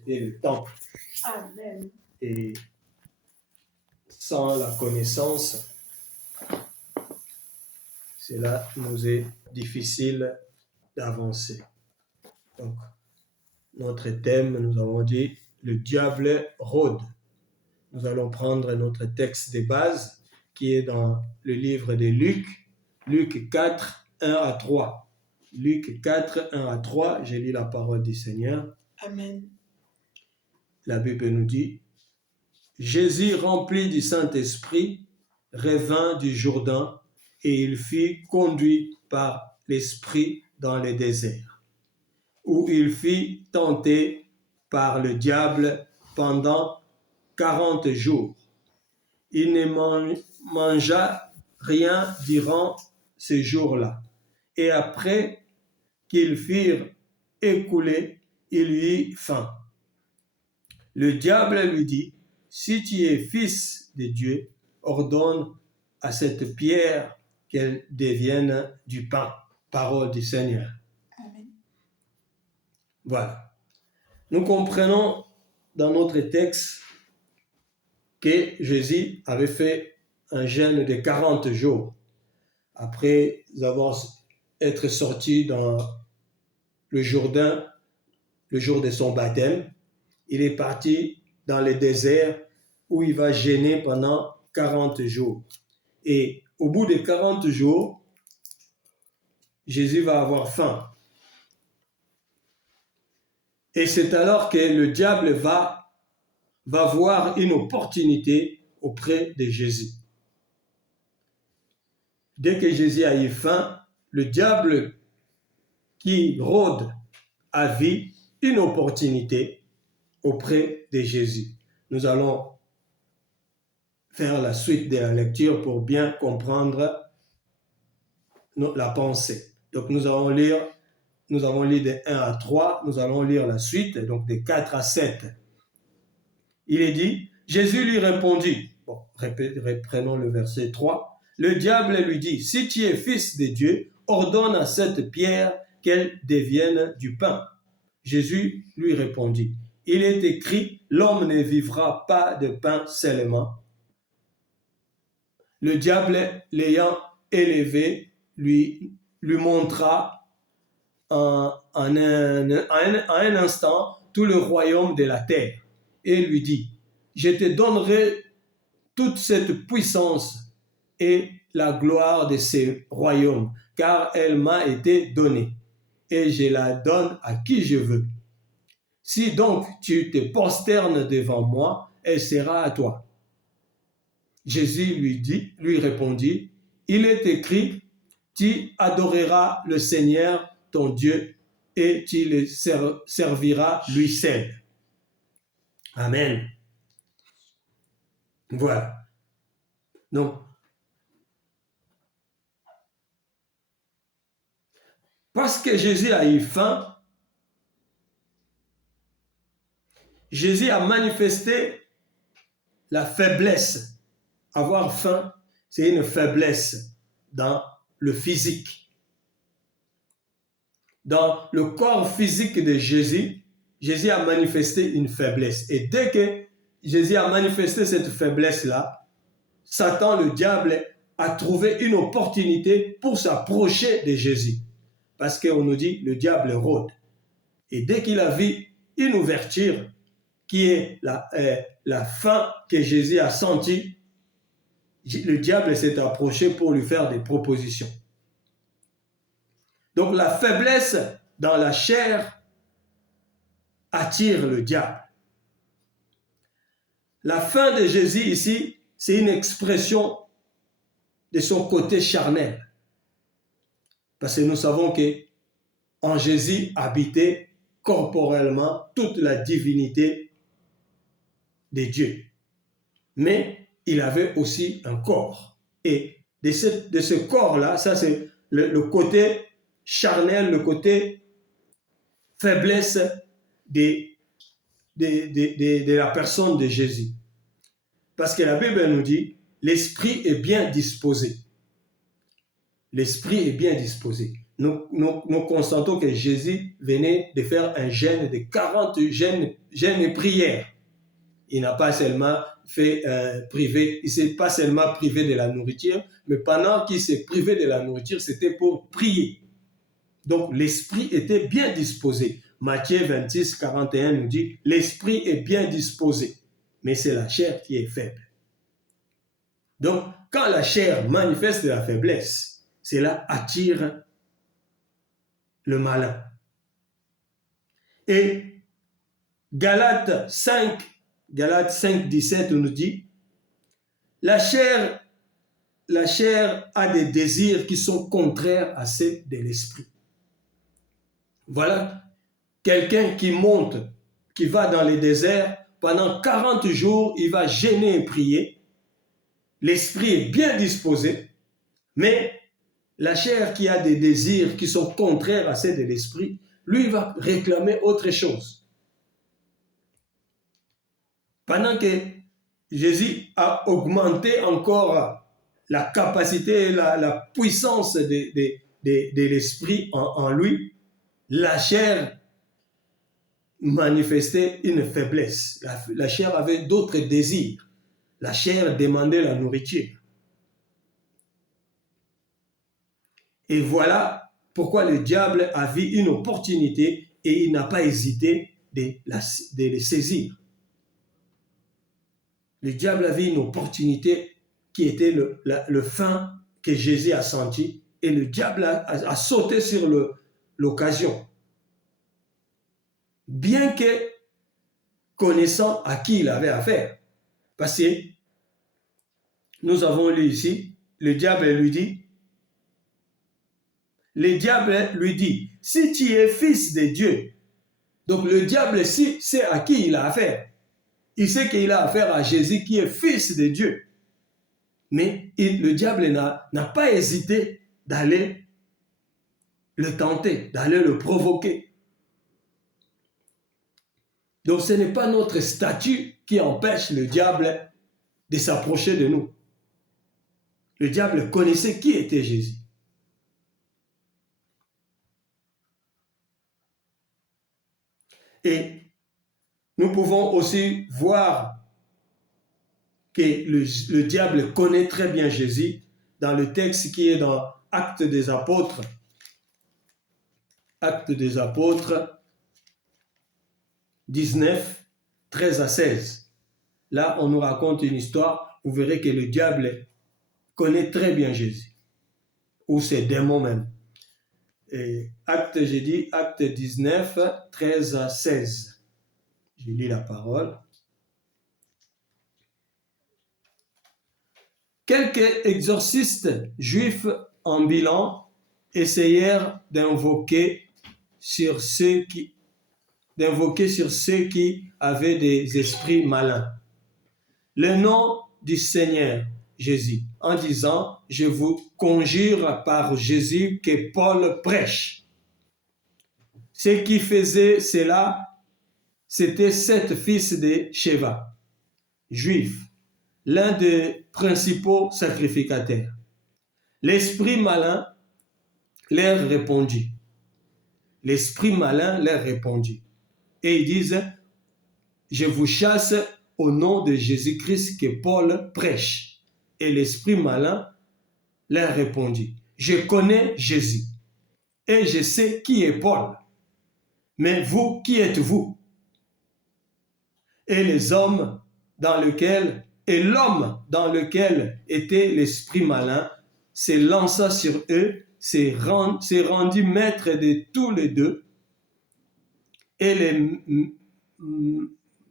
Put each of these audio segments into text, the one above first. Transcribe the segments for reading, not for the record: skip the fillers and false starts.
était le temple. Amen. Et sans la connaissance, cela nous est difficile d'avancer. Donc, notre thème, nous avons dit, le diable rôde. Nous allons prendre notre texte de base qui est dans le livre de Luc, Luc 4, 1 à 3. Luc 4, 1 à 3, j'ai lu la parole du Seigneur. Amen. La Bible nous dit, Jésus, rempli du Saint-Esprit, revint du Jourdain et il fut conduit par l'Esprit dans le désert, où il fut tenté par le diable pendant 40 jours. Il ne mangea rien durant ces jours-là. Et après qu'ils furent écoulés, il eut faim. Le diable lui dit, si tu es fils de Dieu, ordonne à cette pierre qu'elle devienne du pain. Parole du Seigneur. Amen. Voilà. Nous comprenons dans notre texte que Jésus avait fait un jeûne de 40 jours après être sorti dans le Jourdain le jour de son baptême. Il est parti dans le désert où il va jeûner pendant 40 jours. Et au bout de 40 jours, Jésus va avoir faim. Et c'est alors que le diable va voir une opportunité auprès de Jésus. Dès que Jésus a eu faim, le diable qui rôde a vu une opportunité auprès de Jésus. Nous allons faire la suite de la lecture pour bien comprendre la pensée. Donc nous avons lu de 1 à 3, nous allons lire la suite, donc de 4 à 7. Il est dit, Jésus lui répondit, reprenons le verset 3, le diable lui dit, si tu es fils de Dieu, ordonne à cette pierre qu'elle devienne du pain. Jésus lui répondit, il est écrit, l'homme ne vivra pas de pain seulement. Le diable, l'ayant élevé, lui montra en un instant tout le royaume de la terre et lui dit, je te donnerai toute cette puissance et la gloire de ce royaume, car elle m'a été donnée et je la donne à qui je veux. Si donc tu te prosternes devant moi, elle sera à toi. Jésus lui répondit, il est écrit, tu adoreras le Seigneur ton Dieu et tu le serviras lui seul. Amen. Voilà. Donc, parce que Jésus a eu faim, Jésus a manifesté la faiblesse. Avoir faim, c'est une faiblesse dans le physique. Dans le corps physique de Jésus, Jésus a manifesté une faiblesse. Et dès que Jésus a manifesté cette faiblesse-là, Satan, le diable, a trouvé une opportunité pour s'approcher de Jésus. Parce qu'on nous dit, le diable rôde. Et dès qu'il a vu une ouverture, qui est la faim que Jésus a sentie, le diable s'est approché pour lui faire des propositions. Donc la faiblesse dans la chair attire le diable. La faim de Jésus ici, c'est une expression de son côté charnel. Parce que nous savons qu'en Jésus habitait corporellement toute la divinité de Dieu. Mais il avait aussi un corps. Et de ce corps-là, ça c'est le côté charnel, le côté faiblesse de la personne de Jésus. Parce que la Bible nous dit, l'esprit est bien disposé. L'esprit est bien disposé. nous constatons que Jésus venait de faire un jeûne de 40 jeûnes et prières. Il n'a pas seulement fait privé, il s'est pas seulement privé de la nourriture, mais pendant qu'il s'est privé de la nourriture, c'était pour prier. Donc l'esprit était bien disposé. Matthieu 26, 41 nous dit, l'esprit est bien disposé, mais c'est la chair qui est faible. Donc quand la chair manifeste de la faiblesse, cela attire le malin. Et Galates 5, 17 nous dit, la chair a des désirs qui sont contraires à ceux de l'esprit. Voilà quelqu'un qui monte, qui va dans les déserts, pendant 40 jours, il va jeûner et prier. L'esprit est bien disposé, mais la chair qui a des désirs qui sont contraires à ceux de l'esprit, lui va réclamer autre chose. Pendant que Jésus a augmenté encore la capacité, la puissance de l'esprit en lui, la chair manifestait une faiblesse. La chair avait d'autres désirs. La chair demandait la nourriture. Et voilà pourquoi le diable a vu une opportunité et il n'a pas hésité de les saisir. Le diable a vu une opportunité qui était le faim que Jésus a senti et le diable a sauté sur l'occasion. Bien que connaissant à qui il avait affaire. Parce que nous avons lu ici, le diable lui dit, si tu es fils de Dieu, donc le diable sait à qui il a affaire. Il sait qu'il a affaire à Jésus qui est fils de Dieu. Mais le diable n'a pas hésité d'aller le tenter, d'aller le provoquer. Donc ce n'est pas notre statut qui empêche le diable de s'approcher de nous. Le diable connaissait qui était Jésus. Et nous pouvons aussi voir que le diable connaît très bien Jésus dans le texte qui est dans Actes des Apôtres. Actes des Apôtres 19, 13 à 16. Là, on nous raconte une histoire. Vous verrez que le diable connaît très bien Jésus. Ou ses démons même. Et Actes 19, 13 à 16. Je lis la parole. Quelques exorcistes juifs ambulants essayèrent d'invoquer sur ceux qui avaient des esprits malins le nom du Seigneur Jésus, en disant, je vous conjure par Jésus que Paul prêche. Ce qui faisait cela, c'était 7 fils de Sheva, juifs, l'un des principaux sacrificateurs. L'esprit malin leur répondit. L'esprit malin leur répondit. Et ils disent, je vous chasse au nom de Jésus-Christ que Paul prêche. Et l'esprit malin leur répondit, je connais Jésus et je sais qui est Paul. Mais vous, qui êtes-vous? Et l'homme dans lequel était l'esprit malin se lança sur eux, s'est rendu maître de tous les deux et les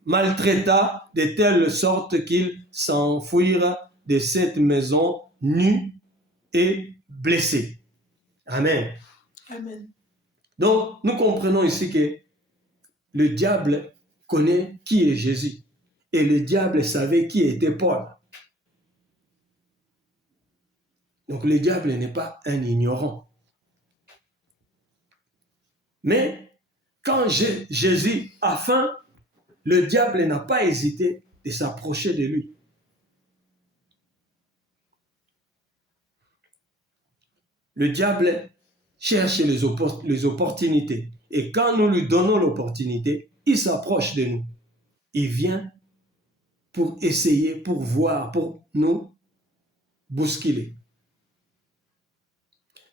maltraita de telle sorte qu'ils s'enfuirent de cette maison nus et blessés. Amen. Amen. Donc, nous comprenons ici que le diable connaît qui est Jésus. Et le diable savait qui était Paul. Donc, le diable n'est pas un ignorant. Mais, quand Jésus a faim, le diable n'a pas hésité de s'approcher de lui. Le diable cherche les opportunités. Et quand nous lui donnons l'opportunité, il s'approche de nous. Il vient pour essayer, pour voir, pour nous bousculer.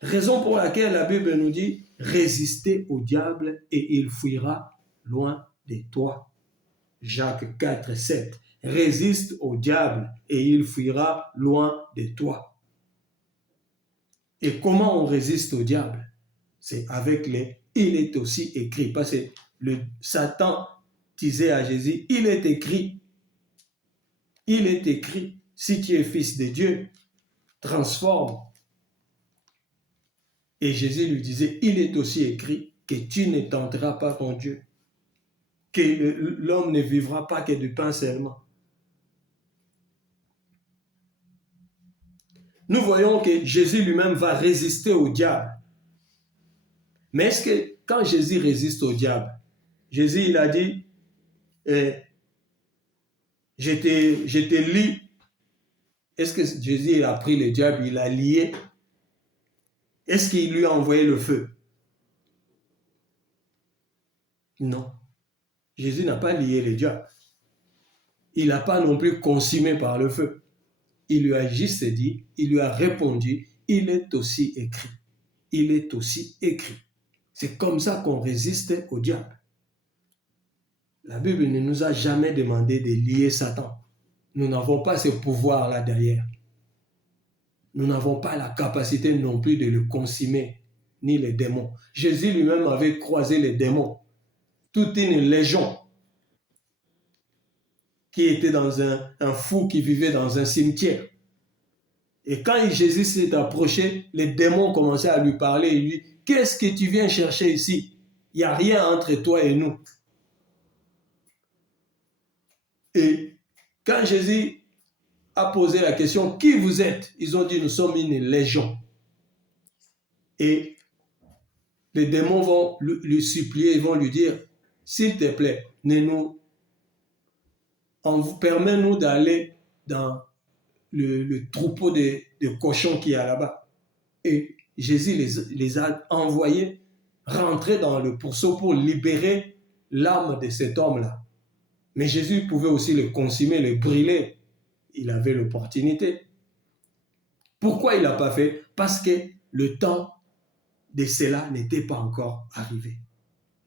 Raison pour laquelle la Bible nous dit « Résistez au diable et il fuira loin de toi ». Jacques 4, 7. Résiste au diable et il fuira loin de toi. Et comment on résiste au diable? C'est avec les « il est aussi écrit ». Parce que Satan disait à Jésus « il est écrit ». Il est écrit, si tu es fils de Dieu, transforme. Et Jésus lui disait, il est aussi écrit que tu ne tenteras pas ton Dieu, que l'homme ne vivra pas que du pain seulement. Nous voyons que Jésus lui-même va résister au diable. Mais est-ce que quand Jésus résiste au diable, Jésus il a dit, je te lie. Est-ce que Jésus il a pris le diable, il l'a lié? Est-ce qu'il lui a envoyé le feu? Non. Jésus n'a pas lié le diable. Il n'a pas non plus consumé par le feu. Il lui a juste dit, il lui a répondu, il est aussi écrit. Il est aussi écrit. C'est comme ça qu'on résiste au diable. La Bible ne nous a jamais demandé de lier Satan. Nous n'avons pas ce pouvoir-là derrière. Nous n'avons pas la capacité non plus de le consumer, ni les démons. Jésus lui-même avait croisé les démons. Toute une légion qui était dans un fou qui vivait dans un cimetière. Et quand Jésus s'est approché, les démons commençaient à lui parler. Il lui dit, qu'est-ce que tu viens chercher ici? Il n'y a rien entre toi et nous. Et quand Jésus a posé la question, qui vous êtes? Ils ont dit, nous sommes une légion. Et les démons vont lui supplier, ils vont lui dire, s'il te plaît, permets-nous d'aller dans le troupeau de cochons qui est là-bas. Et Jésus les a envoyés rentrer dans le pourceau pour libérer l'âme de cet homme-là. Mais Jésus pouvait aussi le consumer, le brûler. Il avait l'opportunité. Pourquoi il n'a pas fait? Parce que le temps de cela n'était pas encore arrivé.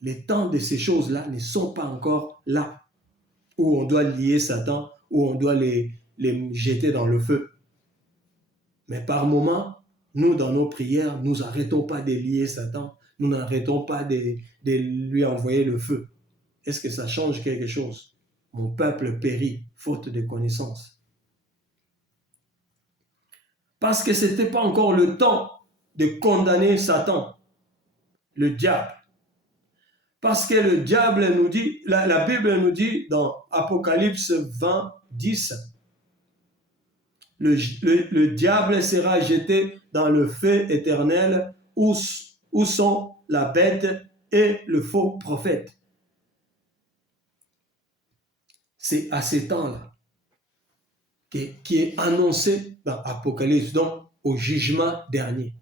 Les temps de ces choses-là ne sont pas encore là, où on doit lier Satan, où on doit les jeter dans le feu. Mais par moments, nous, dans nos prières, nous n'arrêtons pas de lier Satan, nous n'arrêtons pas de lui envoyer le feu. Est-ce que ça change quelque chose? Mon peuple périt, faute de connaissance. Parce que ce n'était pas encore le temps de condamner Satan, le diable. Parce que le diable nous dit, la Bible nous dit dans Apocalypse 20, 10, le diable sera jeté dans le feu éternel où sont la bête et le faux prophète. C'est à ces temps-là qui est annoncé dans Apocalypse, donc au jugement dernier.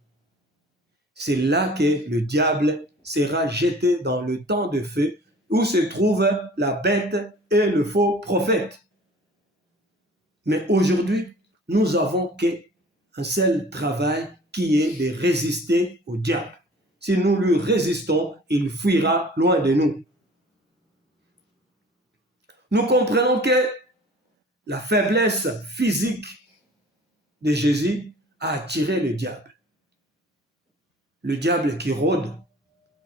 C'est là que le diable sera jeté dans le temps de feu où se trouve la bête et le faux prophète. Mais aujourd'hui, nous avons qu'un seul travail qui est de résister au diable. Si nous lui résistons, il fuira loin de nous. Nous comprenons que la faiblesse physique de Jésus a attiré le diable. Le diable qui rôde,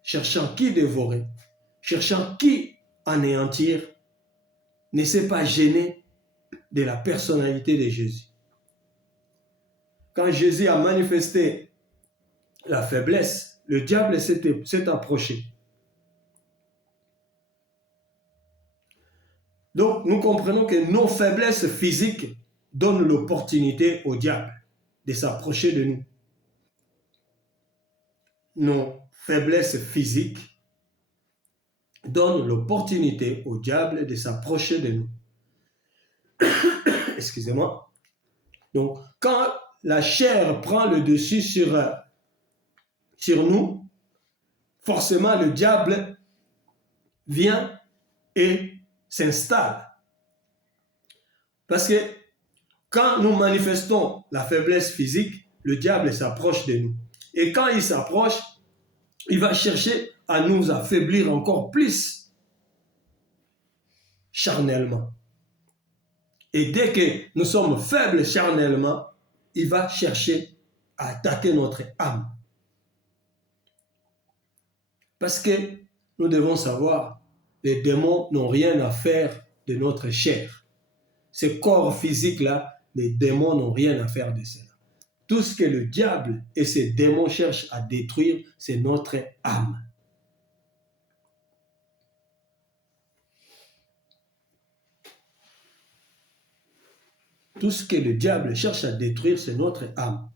cherchant qui dévorer, cherchant qui anéantir, ne s'est pas gêné de la personnalité de Jésus. Quand Jésus a manifesté la faiblesse, le diable s'est approché. Donc, nous comprenons que nos faiblesses physiques donnent l'opportunité au diable de s'approcher de nous. Nos faiblesses physiques donnent l'opportunité au diable de s'approcher de nous. Excusez-moi. Donc, quand la chair prend le dessus sur sur nous, forcément le diable vient et s'installe. Parce que quand nous manifestons la faiblesse physique, le diable s'approche de nous. Et quand il s'approche, il va chercher à nous affaiblir encore plus charnellement. Et dès que nous sommes faibles charnellement, il va chercher à attaquer notre âme. Parce que nous devons savoir, les démons n'ont rien à faire de notre chair. Ce corps physique-là, les démons n'ont rien à faire de cela. Tout ce que le diable et ses démons cherchent à détruire, c'est notre âme. Tout ce que le diable cherche à détruire, c'est notre âme.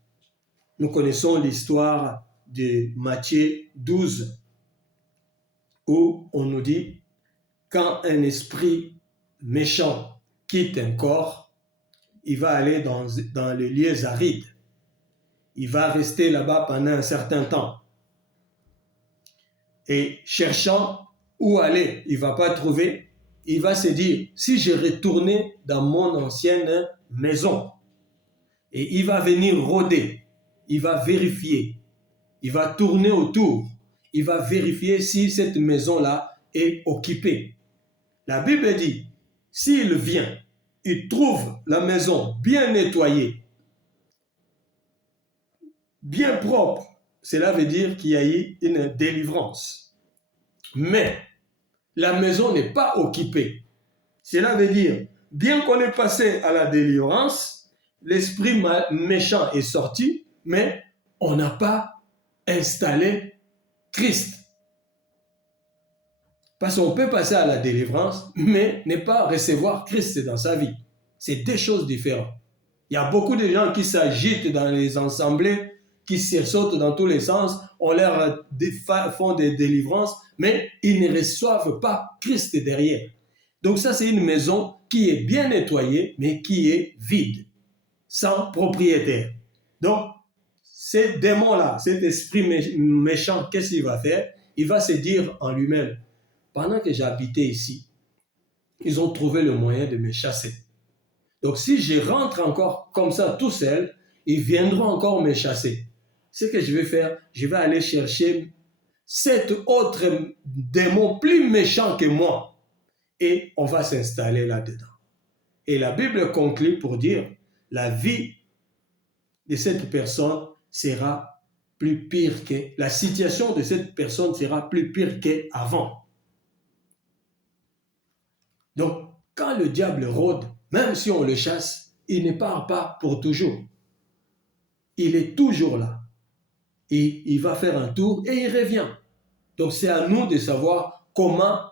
Nous connaissons l'histoire de Matthieu 12, où on nous dit, quand un esprit méchant quitte un corps, il va aller dans les lieux arides. Il va rester là-bas pendant un certain temps. Et cherchant où aller, il ne va pas trouver. Il va se dire, si je retournais dans mon ancienne maison, et il va venir rôder, il va vérifier, il va tourner autour, il va vérifier si cette maison-là est occupée. La Bible dit, s'il vient, il trouve la maison bien nettoyée, bien propre, cela veut dire qu'il y a eu une délivrance. Mais la maison n'est pas occupée. Cela veut dire, bien qu'on ait passé à la délivrance, l'esprit méchant est sorti, mais on n'a pas installé Christ. Parce qu'on peut passer à la délivrance, mais ne pas recevoir Christ dans sa vie. C'est deux choses différentes. Il y a beaucoup de gens qui s'agitent dans les assemblées, qui sautent dans tous les sens, on leur font des délivrances, mais ils ne reçoivent pas Christ derrière. Donc ça, c'est une maison qui est bien nettoyée, mais qui est vide, sans propriétaire. Donc, ce démon-là, cet esprit méchant, qu'est-ce qu'il va faire? Il va se dire en lui-même, pendant que j'habitais ici, ils ont trouvé le moyen de me chasser. Donc, si je rentre encore comme ça tout seul, ils viendront encore me chasser. Ce que je vais faire, je vais aller chercher cet autre démon plus méchant que moi et on va s'installer là-dedans. Et la Bible conclut pour dire, la vie de cette personne sera plus pire que, la situation de cette personne sera plus pire qu'avant. Donc, quand le diable rôde, même si on le chasse, il ne part pas pour toujours. Il est toujours là. Et il va faire un tour et il revient. Donc, c'est à nous de savoir comment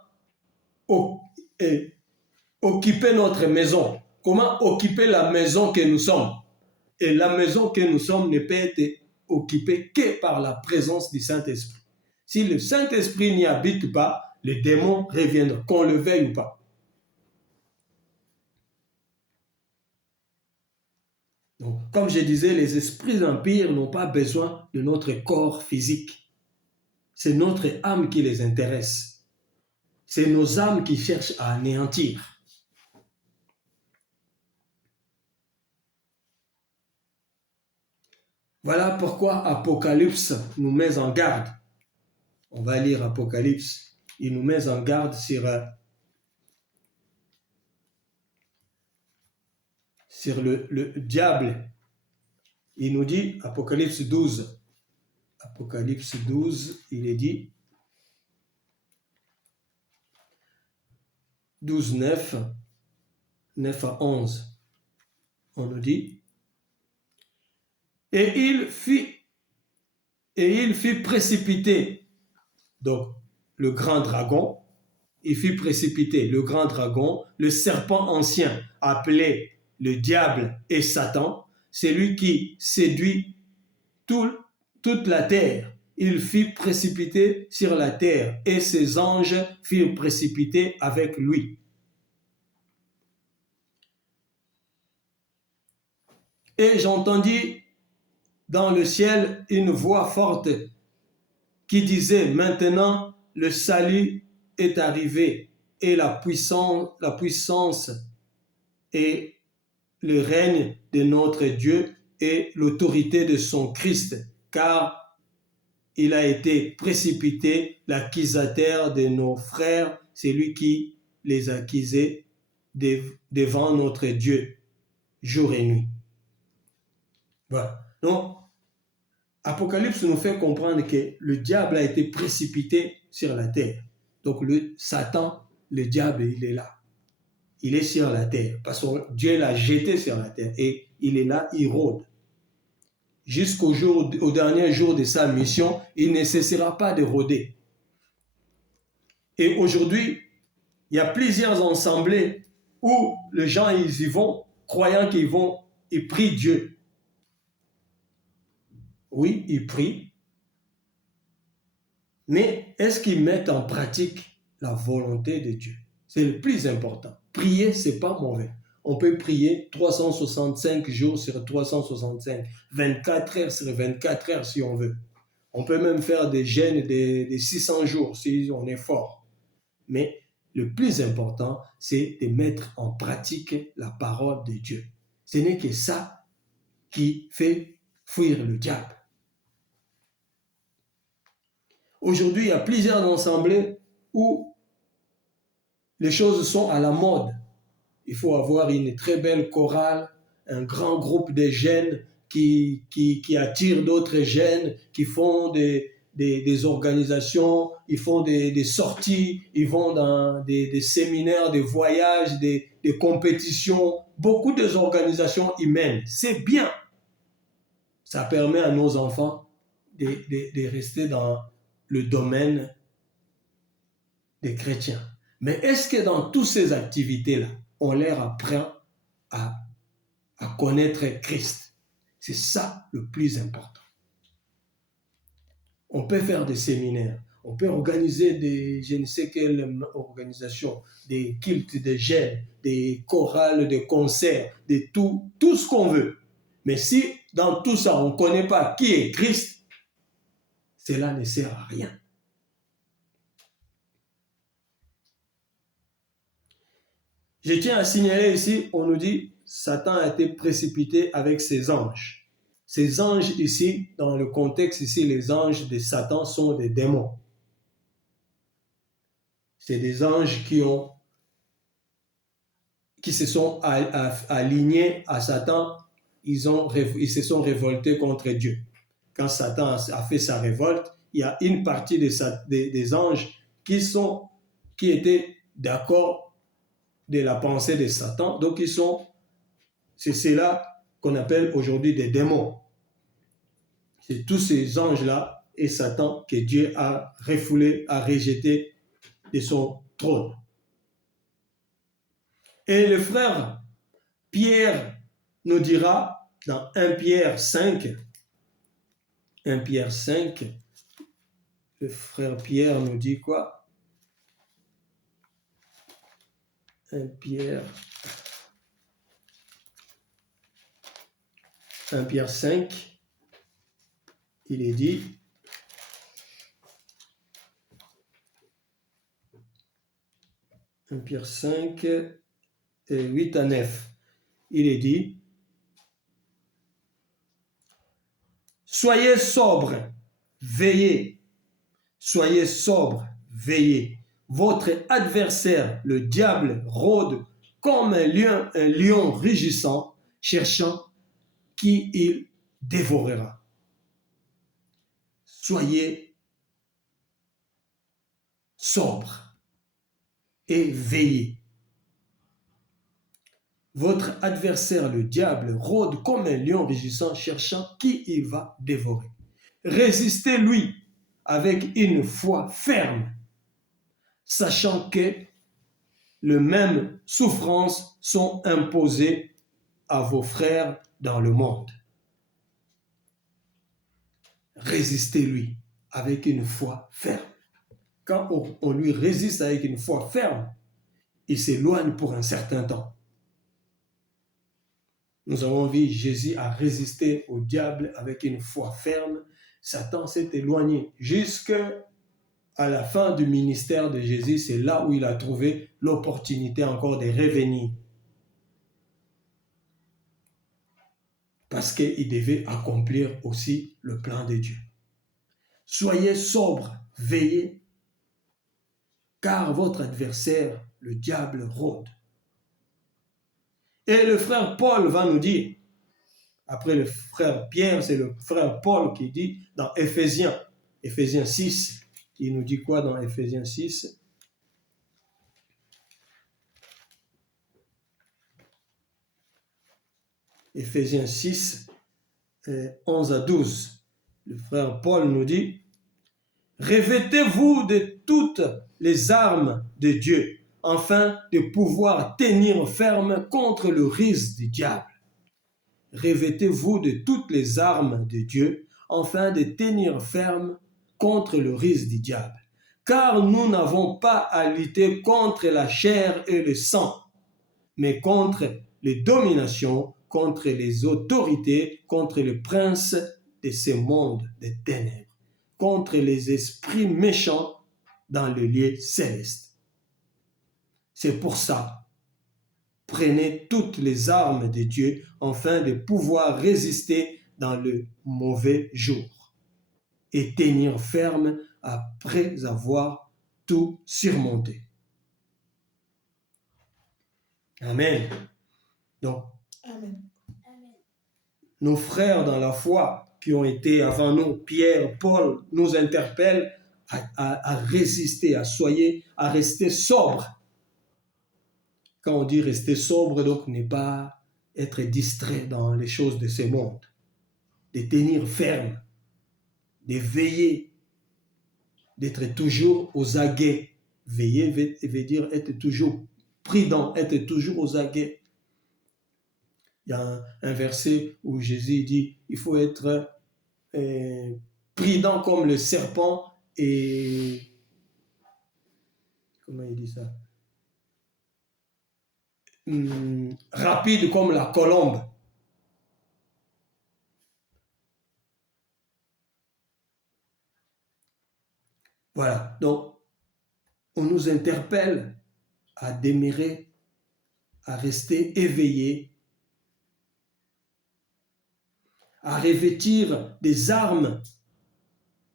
occuper notre maison. Comment occuper la maison que nous sommes. Et la maison que nous sommes ne peut être occupée que par la présence du Saint-Esprit. Si le Saint-Esprit n'y habite pas, les démons reviendront, qu'on le veuille ou pas. Donc, comme je disais, les esprits impurs n'ont pas besoin de notre corps physique. C'est notre âme qui les intéresse. C'est nos âmes qui cherchent à anéantir. Voilà pourquoi Apocalypse nous met en garde. On va lire Apocalypse. Il nous met en garde sur le diable. Il nous dit, Apocalypse 12, il est dit, 12, 9 à 11, on nous dit, et il fit précipiter, donc le grand dragon, il fit précipiter le grand dragon, le serpent ancien, appelé le diable et Satan, c'est lui qui séduit toute la terre. Il fit précipiter sur la terre et ses anges firent précipiter avec lui. Et j'entendis dans le ciel une voix forte qui disait, maintenant le salut est arrivé et la puissance et le règne de notre Dieu et l'autorité de son Christ, car il a été précipité, l'accusateur de nos frères, c'est lui qui les accusait devant notre Dieu, jour et nuit. Voilà. Donc, Apocalypse nous fait comprendre que le diable a été précipité sur la terre. Donc, Satan, le diable, il est là. Il est sur la terre parce que Dieu l'a jeté sur la terre et il est là, il rôde. Au dernier jour de sa mission, il ne cessera pas de rôder. Et aujourd'hui, il y a plusieurs assemblées où les gens ils y vont, croyant ils prient Dieu. Oui, ils prient. Mais est-ce qu'ils mettent en pratique la volonté de Dieu? C'est le plus important. Prier, ce n'est pas mauvais. On peut prier 365 jours sur 365, 24 heures sur 24 heures si on veut. On peut même faire des jeûnes de 600 jours si on est fort. Mais le plus important, c'est de mettre en pratique la parole de Dieu. Ce n'est que ça qui fait fuir le diable. Aujourd'hui, il y a plusieurs assemblées où les choses sont à la mode. Il faut avoir une très belle chorale, un grand groupe de jeunes qui attirent d'autres jeunes, qui font des organisations, ils font des sorties, ils vont dans des séminaires, des voyages, des compétitions. Beaucoup d'organisations y mènent. C'est bien. Ça permet à nos enfants de rester dans le domaine des chrétiens. Mais est-ce que dans toutes ces activités-là, on leur apprend à connaître Christ? C'est ça le plus important. On peut faire des séminaires, on peut organiser je ne sais quelle organisation, des cultes, des jeûnes, des chorales, des concerts, de tout ce qu'on veut. Mais si dans tout ça, on ne connaît pas qui est Christ, cela ne sert à rien. Je tiens à signaler ici, on nous dit, Satan a été précipité avec ses anges. Ces anges ici, dans le contexte ici, les anges de Satan sont des démons. C'est des anges qui se sont alignés à Satan, ils se sont révoltés contre Dieu. Quand Satan a fait sa révolte, il y a une partie des anges qui étaient d'accord de la pensée de Satan. Donc, c'est cela qu'on appelle aujourd'hui des démons. C'est tous ces anges-là et Satan que Dieu a refoulé, a rejeté de son trône. Et le frère Pierre nous dira dans 1 Pierre 5, le frère Pierre nous dit quoi? 1 Pierre 5, il est dit, Pierre 5, 8 à 9, il est dit, soyez sobres, veillez. Soyez sobres, veillez. Votre adversaire, le diable, rôde comme un lion rugissant, cherchant qui il dévorera. Soyez sobres et veillez. Votre adversaire, le diable, rôde comme un lion rugissant, cherchant qui il va dévorer. Résistez-lui avec une foi ferme, sachant que les mêmes souffrances sont imposées à vos frères dans le monde. Résistez-lui avec une foi ferme. Quand on lui résiste avec une foi ferme, il s'éloigne pour un certain temps. Nous avons vu Jésus a résisté au diable avec une foi ferme Satan s'est éloigné jusqu'à la fin du ministère de Jésus. C'est là où il a trouvé l'opportunité encore de revenir. Parce qu'il devait accomplir aussi le plan de Dieu. Soyez sobres, veillez, car votre adversaire, le diable, rôde. Et le frère Paul va nous dire, après le frère Pierre, c'est le frère Paul qui dit dans Éphésiens 6, il nous dit quoi dans Éphésiens 6? Éphésiens 6, 11 à 12. Le frère Paul nous dit, revêtez-vous de toutes les armes de Dieu, afin de pouvoir tenir ferme contre le risque du diable. Revêtez-vous de toutes les armes de Dieu, afin de tenir ferme contre le risque du diable. Car nous n'avons pas à lutter contre la chair et le sang, mais contre les dominations, contre les autorités, contre les princes de ce monde des ténèbres, contre les esprits méchants dans le lieu céleste. C'est pour ça, prenez toutes les armes de Dieu afin de pouvoir résister dans le mauvais jour et tenir ferme après avoir tout surmonté. Amen. Donc, Amen. nos frères dans la foi qui ont été avant nous, Pierre, Paul, nous interpellent à résister, à rester sobre. Quand on dit rester sobre, donc ne pas être distrait dans les choses de ce monde, de tenir ferme, de veiller, d'être toujours aux aguets. Veiller veut dire être toujours prudent, être toujours aux aguets. Il y a un verset où Jésus dit il faut être prudent comme le serpent et comment il dit ça? Rapide comme la colombe. Voilà, donc on nous interpelle à demeurer, à rester éveillés, à revêtir des armes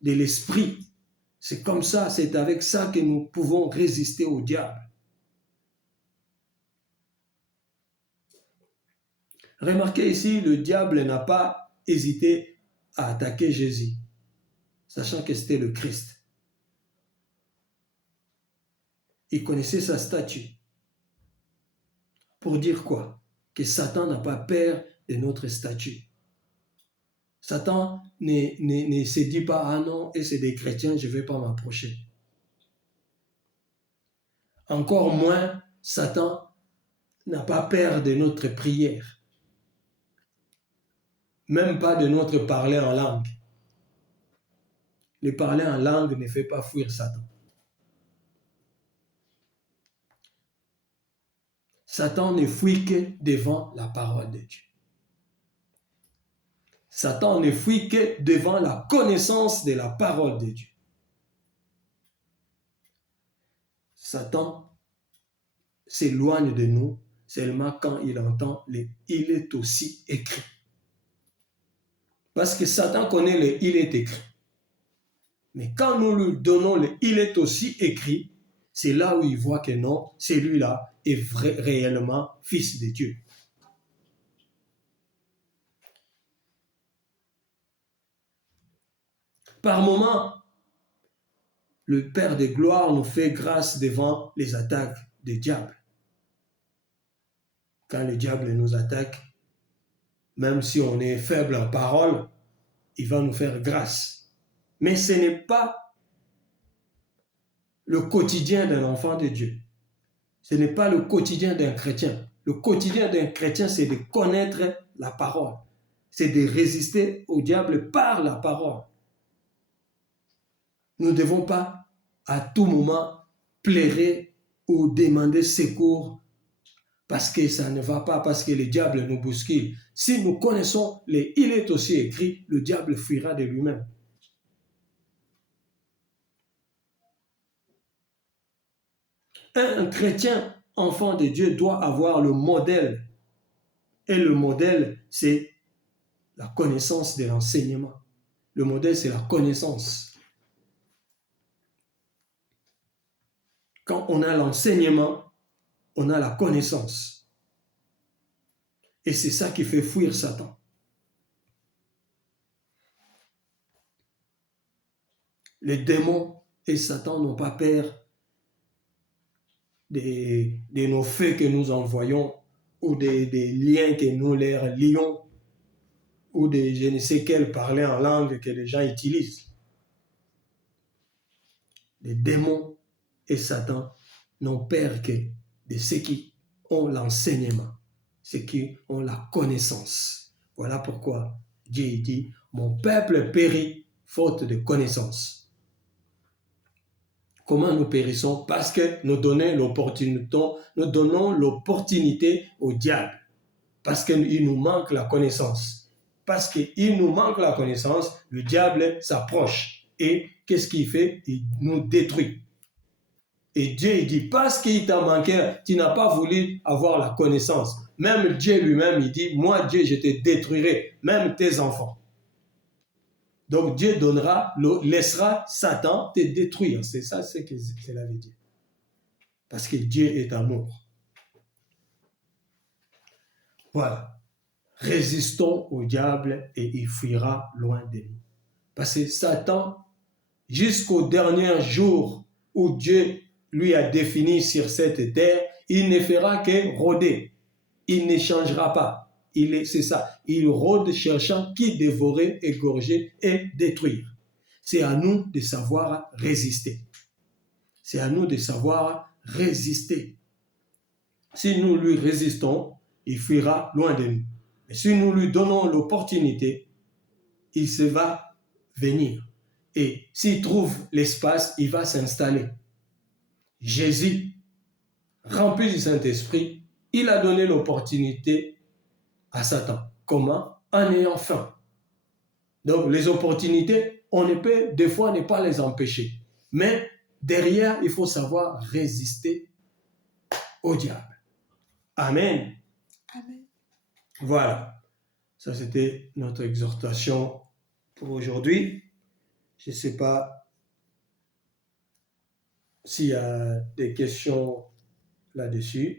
de l'esprit. C'est comme ça, c'est avec ça que nous pouvons résister au diable. Remarquez ici, le diable n'a pas hésité à attaquer Jésus, sachant que c'était le Christ. Il connaissait sa statue. Pour dire quoi? Que Satan n'a pas peur de notre statut. Satan ne se dit pas, ah non, et c'est des chrétiens, je ne vais pas m'approcher. Encore moins, Satan n'a pas peur de notre prière. Même pas de notre parler en langue. Le parler en langue ne fait pas fuir Satan. Satan ne fuit que devant la parole de Dieu. Satan ne fuit que devant la connaissance de la parole de Dieu. Satan s'éloigne de nous seulement quand il entend le « il est aussi écrit ». Parce que Satan connaît le « il est écrit ». Mais quand nous lui donnons le « il est aussi écrit », c'est là où il voit que non, celui-là est réellement fils de Dieu. Par moments, le Père de gloire nous fait grâce devant les attaques du diable. Quand le diable nous attaque, même si on est faible en parole, il va nous faire grâce. Mais ce n'est pas le quotidien d'un enfant de Dieu. Ce n'est pas le quotidien d'un chrétien. Le quotidien d'un chrétien, c'est de connaître la parole. C'est de résister au diable par la parole. Nous ne devons pas à tout moment pleurer ou demander secours parce que ça ne va pas, parce que le diable nous bouscule. Si nous connaissons il est aussi écrit, le diable fuira de lui-même. Un chrétien, enfant de Dieu, doit avoir le modèle. Et le modèle, c'est la connaissance de l'enseignement. Le modèle, c'est la connaissance. Quand on a l'enseignement, on a la connaissance. Et c'est ça qui fait fuir Satan. Les démons et Satan n'ont pas peur de nos feux que nous envoyons ou des liens que nous leur lions ou de je ne sais quel parler en langue que les gens utilisent. Les démons et Satan n'ont peur que de ceux qui ont l'enseignement, ceux qui ont la connaissance. Voilà pourquoi Dieu dit, mon peuple périt faute de connaissance. Comment nous périssons? Parce que nous donnons l'opportunité au diable. Parce qu'il nous manque la connaissance. Parce qu'il nous manque la connaissance, le diable s'approche. Et qu'est-ce qu'il fait? Il nous détruit. Et Dieu il dit, parce qu'il t'a manqué, tu n'as pas voulu avoir la connaissance. Même Dieu lui-même, il dit, moi Dieu, je te détruirai, même tes enfants. Donc Dieu laissera Satan te détruire. C'est ça ce que cela veut dire. Parce que Dieu est amour. Voilà. Résistons au diable et il fuira loin de nous. Parce que Satan, jusqu'au dernier jour où Dieu lui a défini sur cette terre, il ne fera que rôder. Il ne changera pas. C'est ça. Il rôde cherchant qui dévorer, égorger et détruire. C'est à nous de savoir résister. C'est à nous de savoir résister. Si nous lui résistons, il fuira loin de nous. Mais si nous lui donnons l'opportunité, il se va venir. Et s'il trouve l'espace, il va s'installer. Jésus, rempli du Saint-Esprit, il a donné l'opportunité à Satan. Comment? En ayant faim. Donc les opportunités, on ne peut des fois ne pas les empêcher. Mais derrière, il faut savoir résister au diable. Amen. Amen. Voilà. Ça, c'était notre exhortation pour aujourd'hui. Je ne sais pas s'il y a des questions là-dessus.